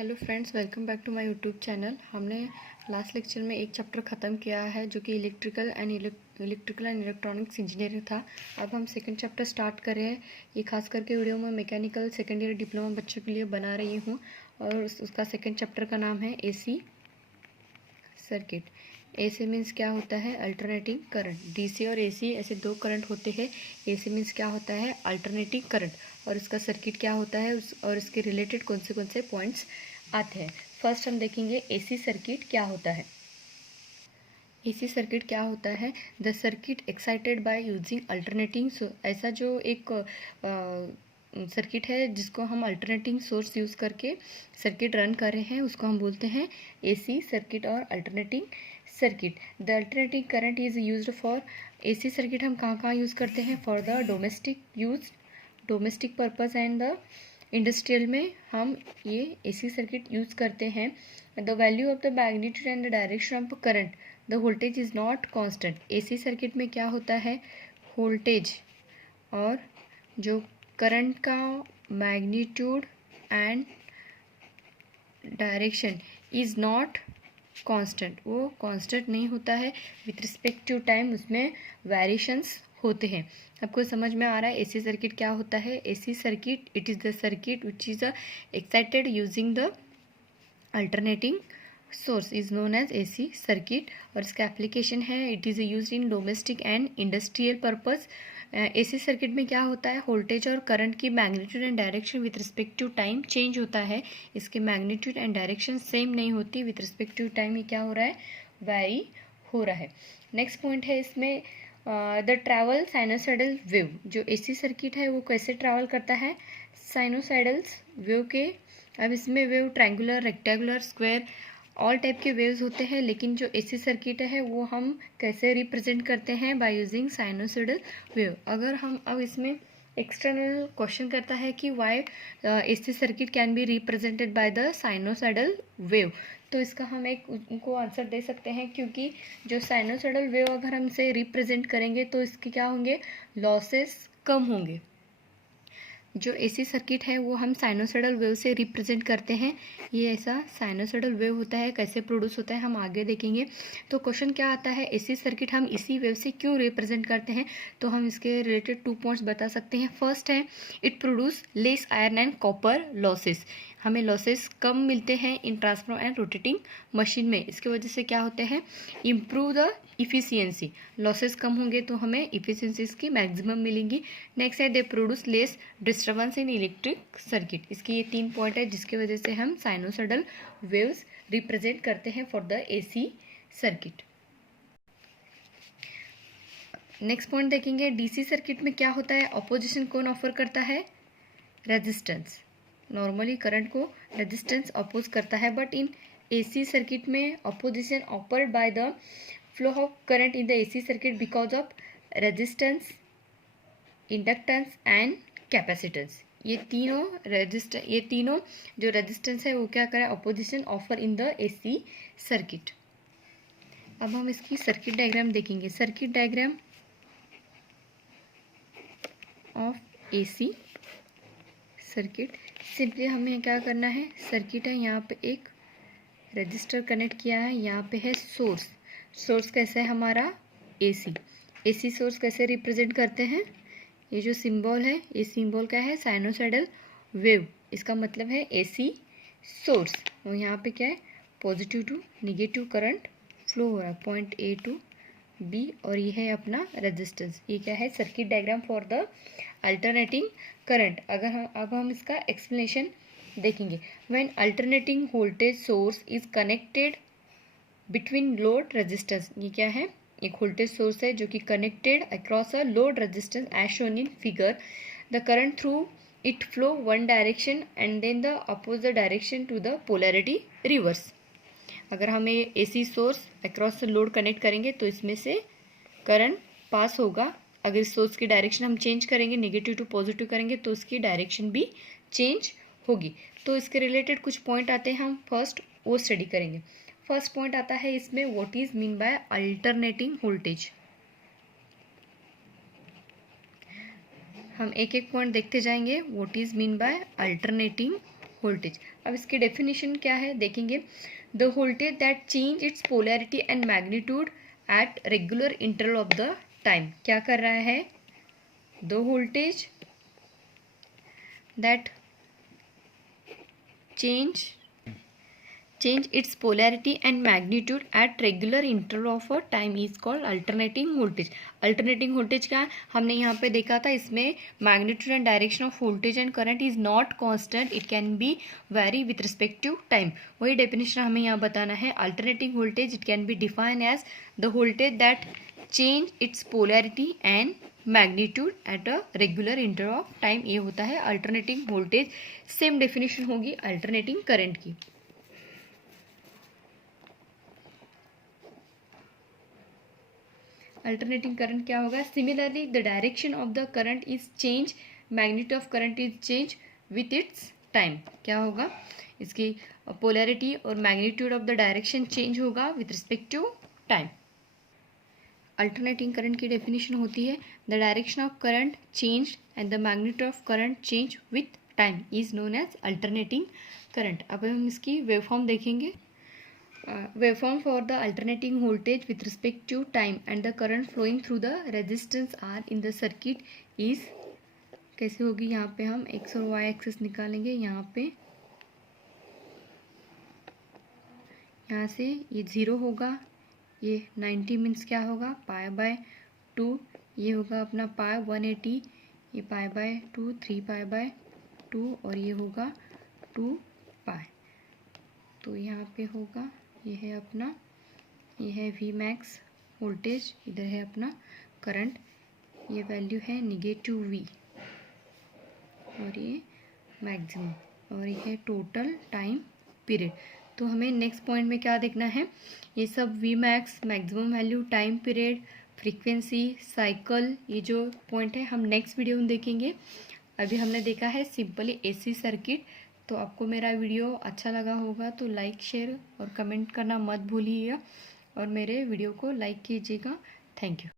Hello friends, welcome back to my YouTube channel. हमने last lecture में एक chapter ख़त्म किया है जो कि इलेक्ट्रिकल एंड इलेक्ट्रॉनिक्स इंजीनियरिंग था। अब हम सेकंड चैप्टर स्टार्ट कर रहे हैं। ये खास करके वीडियो में मैकेनिकल सेकेंड ईयर डिप्लोमा बच्चों के लिए बना रही हूँ और उसका सेकेंड चैप्टर का नाम है एसी सर्किट। एसी मीन्स क्या होता है? Alternating current. डीसी और एसी ऐसे दो करंट होते हैं। एसी मीन्स क्या होता है? Alternating current. और इसका सर्किट क्या होता है और इसके रिलेटेड कौन से पॉइंट्स आते हैं। फर्स्ट हम देखेंगे एसी सर्किट क्या होता है। एसी सर्किट क्या होता है? The circuit excited by using alternating. ऐसा जो एक सर्किट है जिसको हम अल्टरनेटिंग सोर्स यूज़ करके सर्किट रन कर रहे हैं उसको हम बोलते हैं एसी सर्किट और alternating circuit. The alternating current is used for AC circuit हम कहाँ यूज़ करते हैं? For the domestic purpose and the industrial में हम ये एसी सर्किट यूज़ करते हैं। The value of the magnitude and the direction of current the voltage is not constant. AC circuit में क्या होता है? वोल्टेज और जो करंट का magnitude and direction is not constant, वो कांस्टेंट नहीं होता है। विथ रिस्पेक्ट टू टाइम उसमें वेरिएशंस होते हैं। आपको समझ में आ रहा है एसी सर्किट क्या होता है? AC circuit it is the circuit which is excited using the alternating source is known as AC circuit. और इसका एप्लीकेशन है it is used in domestic and industrial purpose. AC circuit में क्या होता है? वोल्टेज और करंट की magnitude and direction with respect to time change होता है। इसके मैग्नीट्यूड एंड डायरेक्शन सेम नहीं होती। विथ रिस्पेक्ट टू टाइम ये क्या हो रहा है? वैरी हो रहा है। नेक्स्ट पॉइंट है इसमें द ट्रैवल साइनोसाइडल वेव। जो एसी सर्किट है वो कैसे ट्रैवल करता है? साइनोसाइडल्स वेव के। अब इसमें wave triangular, rectangular, square all type के वेव्स होते हैं, लेकिन जो एसी सर्किट है वो हम कैसे रिप्रेजेंट करते हैं? By using sinusoidal wave. अगर हम अब इसमें एक्सटर्नल क्वेश्चन करता है कि why AC circuit can be represented by the sinusoidal wave, तो इसका हम एक उनको आंसर दे सकते हैं क्योंकि जो साइनोसाइडल वेव अगर हम इसे रिप्रेजेंट करेंगे तो इसके क्या होंगे? लॉसेस कम होंगे। जो एसी सर्किट है वो हम साइनोसाइडल वेव से रिप्रेजेंट करते हैं। ये ऐसा साइनोसाइडल वेव होता है। कैसे प्रोड्यूस होता है हम आगे देखेंगे। तो क्वेश्चन क्या आता है? एसी सर्किट हम इसी वेव से क्यों रिप्रेजेंट करते हैं? तो हम इसके रिलेटेड 2 पॉइंट्स बता सकते हैं। फर्स्ट है it produce less iron and copper losses. हमें लॉसेस कम मिलते हैं in transformer and rotating machine में। इसके वजह से क्या होते हैं? Improve the efficiency. लॉसेस कम होंगे तो हमें इफ़िशियंसीज की मैक्सिमम मिलेंगी। नेक्स्ट है they produce less disturbance in electric circuit. इसके ये 3 पॉइंट है जिसकी वजह से हम साइनोसाइडल वेव्स रिप्रेजेंट करते हैं for the AC circuit. Next point देखेंगे डीसी सर्किट में क्या होता है? ऑपोजिशन कौन ऑफर करता है? रेजिस्टेंस। नॉर्मली करंट को रेजिस्टेंस अपोज करता है, बट इन एसी सर्किट में opposition offered by the flow of current in the AC circuit because of resistance, inductance and capacitance. ये तीनों जो रेजिस्टेंस है वो क्या करे? Opposition offer in the AC circuit. अब हम इसकी सर्किट डायग्राम देखेंगे। Circuit diagram of AC circuit. Simply हमें क्या करना है? सर्किट है, यहाँ पे एक रजिस्टर कनेक्ट किया है, यहाँ पे है सोर्स। सोर्स कैसे है हमारा? एसी। एसी सोर्स कैसे रिप्रेजेंट करते हैं? ये जो सिंबल है ये सिंबल क्या है? Sinusoidal wave. इसका मतलब है एसी सोर्स। और यहाँ पे क्या है? Positive to negative current flow हो रहा है पॉइंट ए टू बी। और ये है अपना रेजिस्टेंस। ये क्या है? Circuit diagram for the alternating current. अब हम इसका एक्सप्लेनेशन देखेंगे। When alternating voltage source is connected between load resistance. ये क्या है? एक वोल्टेज सोर्स है जो कि connected across a load resistance as shown in figure. The current through it flow one direction and then the opposite direction to the polarity reverse. अगर हमें AC source across load connect करेंगे तो इसमें से current pass होगा। अगर इस source की डायरेक्शन हम चेंज करेंगे, नेगेटिव टू पॉजिटिव करेंगे, तो उसकी डायरेक्शन भी चेंज होगी। तो इसके रिलेटेड कुछ पॉइंट आते हैं, हम फर्स्ट वो स्टडी करेंगे। फर्स्ट पॉइंट आता है इसमें what is mean by alternating voltage. हम एक एक पॉइंट देखते जाएंगे। What is mean by alternating voltage. अब इसकी डेफिनेशन क्या है देखेंगे। The voltage that change it's polarity and magnitude at regular interval of the time. क्या कर रहा है, the voltage that change its polarity and magnitude at regular interval of a time is called alternating voltage। alternating voltage क्या है, हमने यहाँ पे देखा था, इसमें magnitude and direction of voltage and current is not constant, it can be vary with respect to time। वही definition हमें यहाँ बताना है। alternating voltage it can be defined as the voltage that change its polarity and magnitude at a regular interval of time, ये होता है alternating voltage. Same definition होगी alternating current की। अल्टरनेटिंग करंट क्या होगा, similarly the direction of the current is change, magnitude of current is change with its time. क्या होगा, इसकी पोलैरिटी और magnitude of the direction change होगा with respect to time. Alternating current की definition होती है the direction of current change and the magnitude of current change with time is known as alternating current. अब हम इसकी waveform देखेंगे। Waveform for the alternating voltage with respect to time and the current flowing through the resistance R in the circuit is कैसे होगी, यहाँ पे हम x और y एक्सिस निकालेंगे। यहाँ पे यहाँ से ये 0 होगा, ये 90 मीन्स क्या होगा π/2, ये होगा अपना पाई 180, ये π/2 3π/2 और ये होगा 2 पाई। तो यहाँ पे होगा, ये है अपना, ये है वी मैक्स वोल्टेज, इधर है अपना करंट, ये वैल्यू है -V और ये मैक्सिमम और ये है टोटल टाइम पीरियड। तो हमें नेक्स्ट पॉइंट में क्या देखना है, ये सब V max, maximum value, time period, frequency, cycle, ये जो पॉइंट है हम नेक्स्ट वीडियो में देखेंगे। अभी हमने देखा है सिंपली AC सर्किट। तो आपको मेरा वीडियो अच्छा लगा होगा तो लाइक, शेयर और कमेंट करना मत भूलिएगा और मेरे वीडियो को लाइक कीजिएगा। Thank you.